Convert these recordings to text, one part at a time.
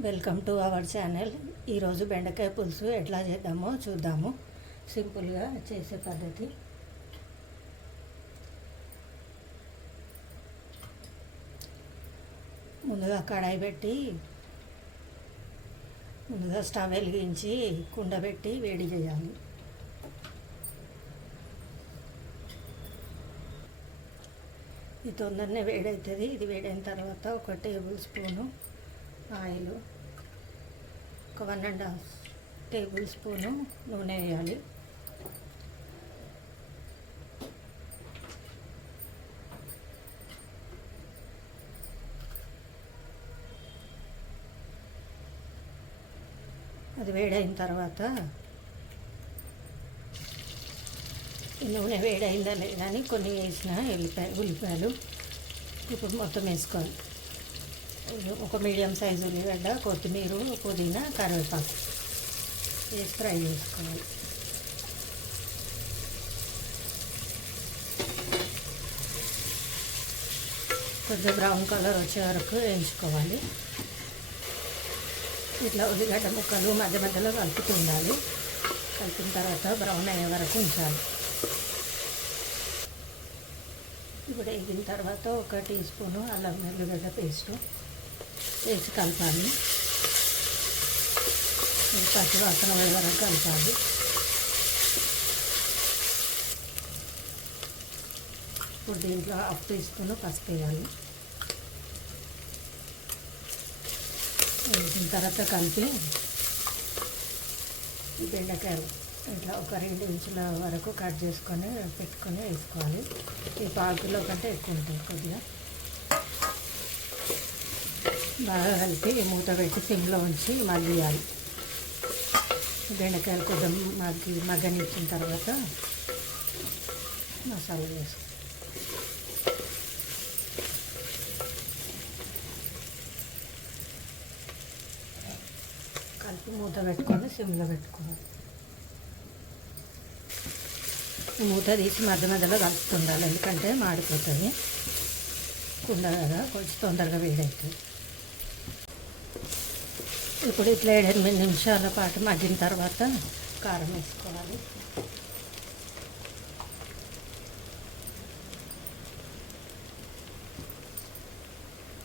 Welcome to our channel. ఈరోజు బెండకాయ పులుసు ఎట్లా చేద్దామో చూద్దాము. సింపుల్గా చేసే పద్ధతి. ముందుగా కడాయి పెట్టి స్టవ్ వెలిగించి కుండ పెట్టి వేడి చేయాలి. ఇది తొందరనే వేడవుతుంది. ఇది వేడైన తర్వాత 1 table spoon oil, 1.5 table spoon నూనె వేయాలి. అది వేడైన తర్వాత నూనె వేడైందా లేదా అని కొన్ని వేసిన ఉల్లిపాయలు ఇప్పుడు మొత్తం వేసుకోవాలి. ఒక మీడియం సైజు ఉల్లిగడ్డ, కొత్తిమీర, పుదీనా, కరివేపాకు వేసి ఫ్రై చేసుకోవాలి. కొంచెం బ్రౌన్ కలర్ వచ్చే వరకు వేయించుకోవాలి. ఇట్లా ఉల్లిగడ్డ ముక్కలు మధ్య మధ్యలో కలుపుతూ ఉండాలి. కలిపిన తర్వాత బ్రౌన్ అయ్యే వరకు ఉంచాలి. ఇప్పుడు వేగిన తర్వాత 1 టీ స్పూను అల్లం వెల్లుల్లిగడ్డ పేస్టు వేసి కలపాలి. పచ్చి వాసన పోయే వరకు కలపాలి. ఇప్పుడు దీంట్లో 1 టీ స్పూను పసుపు వేయాలి. వేసిన తర్వాత కలిపి బెండకాయలు ఇట్లా ఒక 2 ఇంచుల వరకు కట్ చేసుకొని పెట్టుకొని వేసుకోవాలి. ఈ 1/2 కిలో కంటే ఎక్కువ ఉంటుంది. కొద్దిగా బాగా కలిపి మూత పెట్టి సిమ్లో ఉంచి మగ్గియాలి. బెండకాయలు కొంచెం మగ్గనిచ్చిన తర్వాత మసాలా వేసుకోవాలి. కలిపి మూత పెట్టుకొని సిమ్లో పెట్టుకోవాలి. మూత తీసి మధ్య మధ్యలో కలుపుతుండాలి, ఎందుకంటే మాడిపోతుంది. కుండ కదా, కొంచెం తొందరగా వేడవుతుంది. ఇప్పుడు ఇట్లా 7-8 నిమిషాల పాటు మగ్గిన తర్వాత కారం వేసుకోవాలి.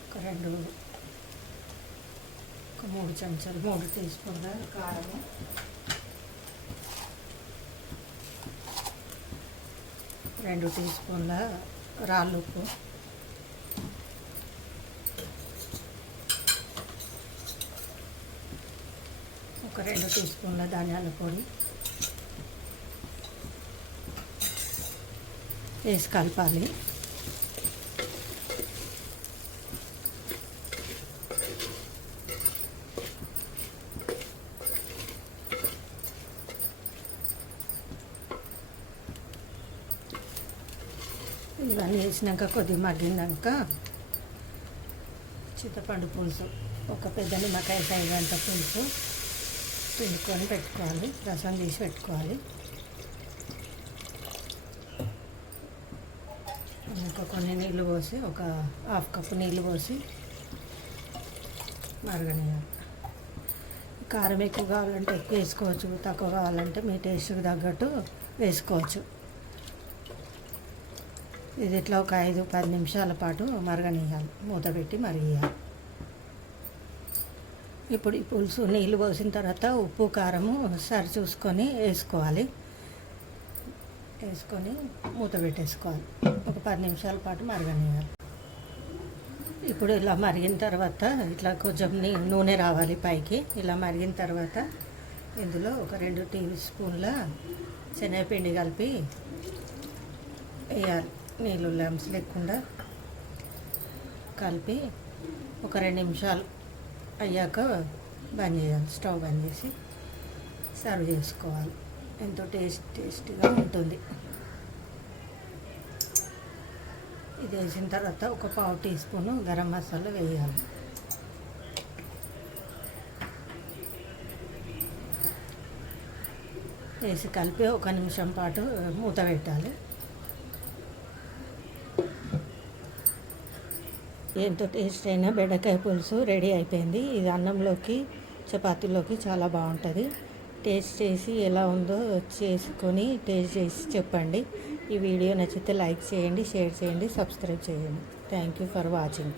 ఒక 3 చెంచాలు 3 టీ స్పూన్ల కారము, 2 టీ స్పూన్ల రాళ్ళుప్పు, ఒక 2 టీ స్పూన్ల ధనియాల పొడి వేసి కలపాలి. ఇవన్నీ వేసినాక కొద్దిగా మగ్గినాక చింతపండు పులుసు, ఒక పెద్ద నిమ్మకాయ సైజు అంత పులుసు పిండుకొని పెట్టుకోవాలి. రసం తీసి పెట్టుకోవాలి. ఇంకా కొన్ని నీళ్ళు పోసి, ఒక 1/2 కప్పు నీళ్ళు పోసి మరగనియాలి. కారం ఎక్కువ కావాలంటే ఎక్కువ వేసుకోవచ్చు, తక్కువ కావాలంటే మీ టేస్ట్కి తగ్గట్టు వేసుకోవచ్చు. ఇది ఇట్లా ఒక 5-10 నిమిషాల పాటు మరగనియాలి. మూత పెట్టి మరిగియాలి. ఇప్పుడు ఈ పులుసు నీళ్ళు పోసిన తర్వాత ఉప్పు కారము సరి చూసుకొని వేసుకోవాలి. వేసుకొని మూత పెట్టేసుకోవాలి. ఒక 10 నిమిషాల పాటు మరగనియాలి. ఇప్పుడు ఇలా మరిగిన తర్వాత ఇట్లా కొంచెం నూనె రావాలి పైకి. ఇలా మరిగిన తర్వాత ఇందులో ఒక 2 టీ స్పూన్ల శనగపిండి కలిపి వేయాలి. నీళ్ళు లంప్స్ లేకుండా కలిపి ఒక 2 నిమిషాలు అయ్యాక బంద్ చేయాలి. స్టవ్ బంద్ చేసి సర్వ్ చేసుకోవాలి. ఎంతో టేస్టీగా ఉంటుంది. ఇది వేసిన తర్వాత ఒక 1/2 టీ స్పూను గరం మసాలా వేయాలి. వేసి కలిపి 1 నిమిషం పాటు మూత పెట్టాలి. ఎంతో టేస్ట్ అయిన బెండకాయ పులుసు రెడీ అయిపోయింది. ఇది అన్నంలోకి చపాతీలోకి చాలా బాగుంటుంది. టేస్ట్ చేసి ఎలా ఉందో చేసుకొని టేస్ట్ చేసి చెప్పండి. ఈ వీడియో నచ్చితే లైక్ చేయండి, షేర్ చేయండి, సబ్స్క్రైబ్ చేయండి. Thank you for watching.